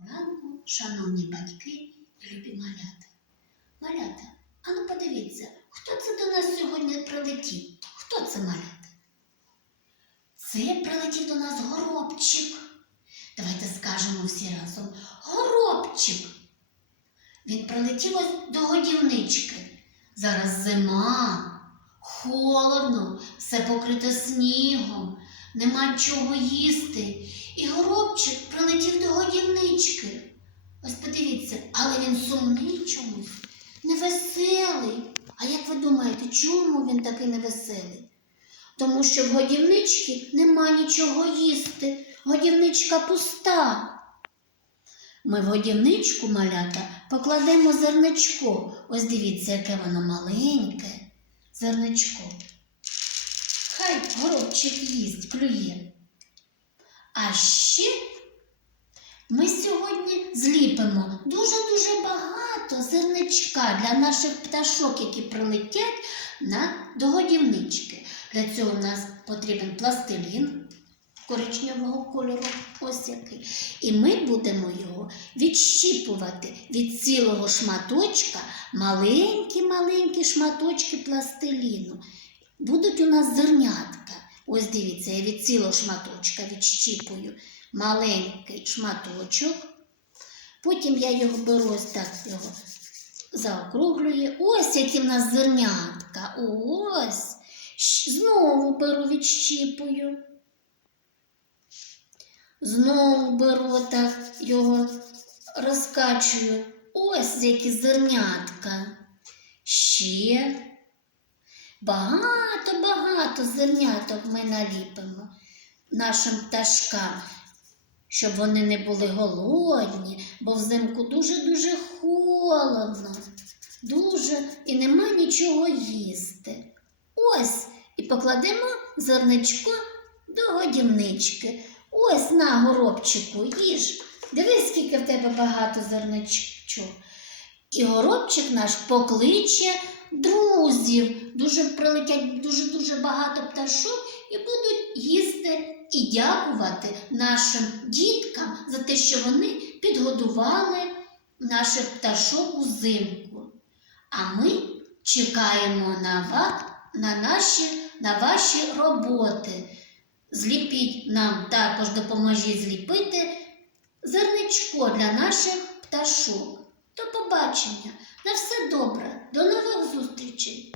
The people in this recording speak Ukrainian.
Ранку, шановні батьки і любі малята. Малята, а ну подивіться, хто це до нас сьогодні прилетів? Хто це малята? Це прилетів до нас горобчик. Давайте скажемо всі разом. Горобчик. Він прилетів ось до годівнички. Зараз зима, холодно, все покрите снігом, нема чого їсти. І горобчик прилетів до годівнички. Ось подивіться, але він сумний чомусь, невеселий. А як ви думаєте, чому він такий невеселий? Тому що в годівничці нема нічого їсти. Годівничка пуста. Ми в годівничку малята покладемо зерничко. Ось дивіться, яке воно маленьке. Зерничко. Хай горобчик їсть, клює. А ще ми сьогодні зліпимо дуже-дуже багато зерничка для наших пташок, які прилетять на до годівнички. Для цього у нас потрібен пластилін коричневого кольору, ось який. І ми будемо його відщіпувати від цілого шматочка маленькі-маленькі шматочки пластиліну. Будуть у нас зернятка. Ось дивіться, я від цілого шматочка відщіпую маленький шматочок. Потім я його беру ось так його заокруглюю. Ось які в нас зернятка. Ось. Знову беру відщіпую. Знову беру так його розкачую. Ось які зернятка. Ще багато-багато зерняток ми наліпимо нашим пташкам, щоб вони не були голодні, бо взимку дуже-дуже холодно, дуже і нема нічого їсти. Ось і покладемо зерничко до годівнички. Ось на горобчику, їж. Дивись, скільки в тебе багато зерничок. І горобчик наш покличе друзів. Дуже прилетять дуже-дуже багато пташок і будуть їсти і дякувати нашим діткам за те, що вони підгодували наших пташок узимку. А ми чекаємо на, ва, на, наші, на ваші роботи. Зліпіть нам також допоможіть зліпити зерничко для наших пташок. До побачення. На все добре. До нових зустрічей.